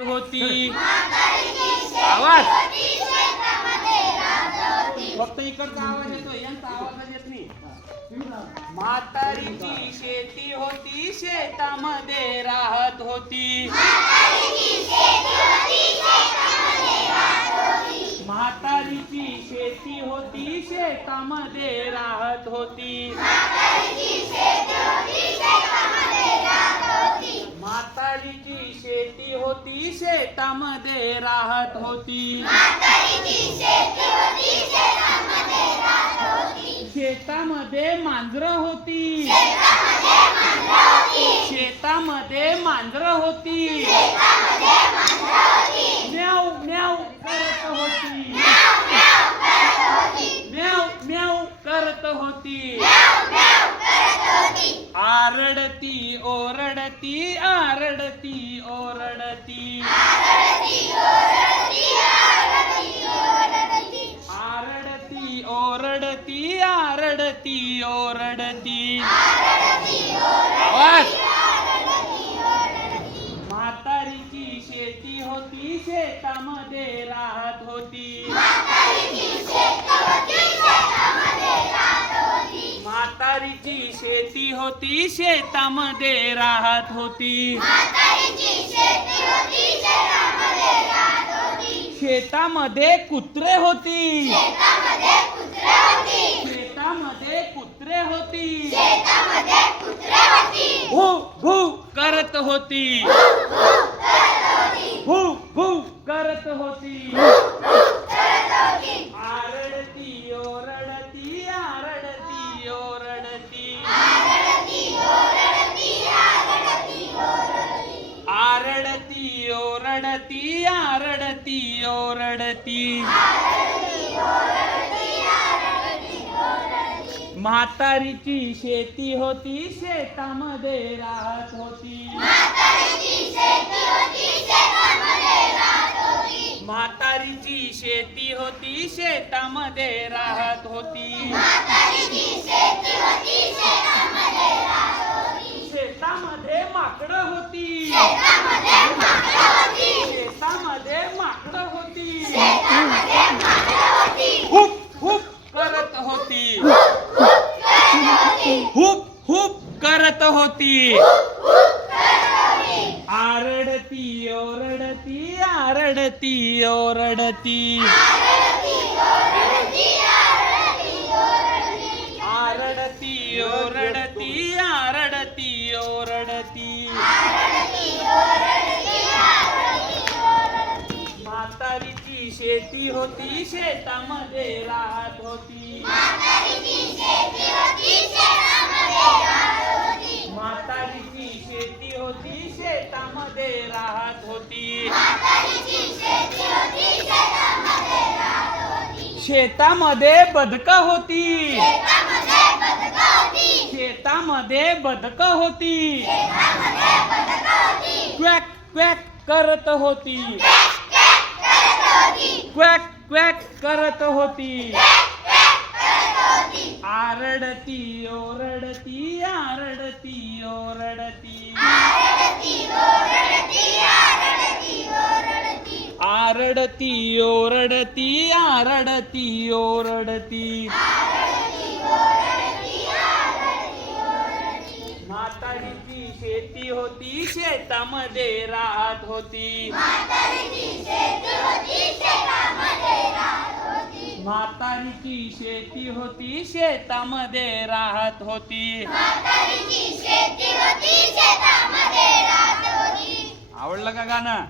राहत होती. आवाज फक्त इकडचा आवाज येतो, यांचा आवाज येत नाही. म्हातारीची शेती होती, शेतामध्ये राहत होती. म्हातारीची शेती होती, शेतामध्ये राहत होती. म्हातारीची शेती होती, शेतामध्ये राहत होती. शेतामध्ये मांजरं होती. शेतामध्ये मांजरं होती. म्याव म्याव करत होती. म्याव म्याव करत होती. आरडती ओरडती, आरडती ओरडती. आरडती ओरडती, आरडती ओरडती. आवाज. म्हातारीची शेती होती, शेतामध्ये राहत होती. म्हातारीची शेती होती, शेतामध्ये राहत होती. शेतामध्ये कुत्रे होती. शेतामध्ये कुत्रे होती. भू भू करत होती. भू भू करत होती. आरडती ओरडती, आरडती ओरडती. आरडती ओरडती, आरडती ओरडती. म्हातारीची शेती होती, शेतामध्ये राहत होती. म्हातारीची शेती होती, शेतामध्ये राहत होती. शेतामध्ये माकडं होती. शेतामध्ये माकडं होती. हुप हुप करत होती. हुप हुप करत होती. आरडती ओरडती, आरडती ओरडती. आरडती ओरडती, आरडती ओरडती. म्हातारीची शेती होती, शेतामध्ये राहत होती. म्हातारीची शेती होती, शेतामध्ये राहत होती. शेतामध्ये बदकं होती. शेतामध्ये बदकं होती. क्वॅक क्वॅक करत होती. क्वॅक क्वॅक करत होती. आरडती ओरडती, आरडती ओरडती. आरडती ओरडती, आरडती ओरडती. म्हातारीची शेती होती, शेतामध्ये राहत होती. म्हातारीची शेती होती, शेतामध्ये राहत होती. आवडलं का गाणं?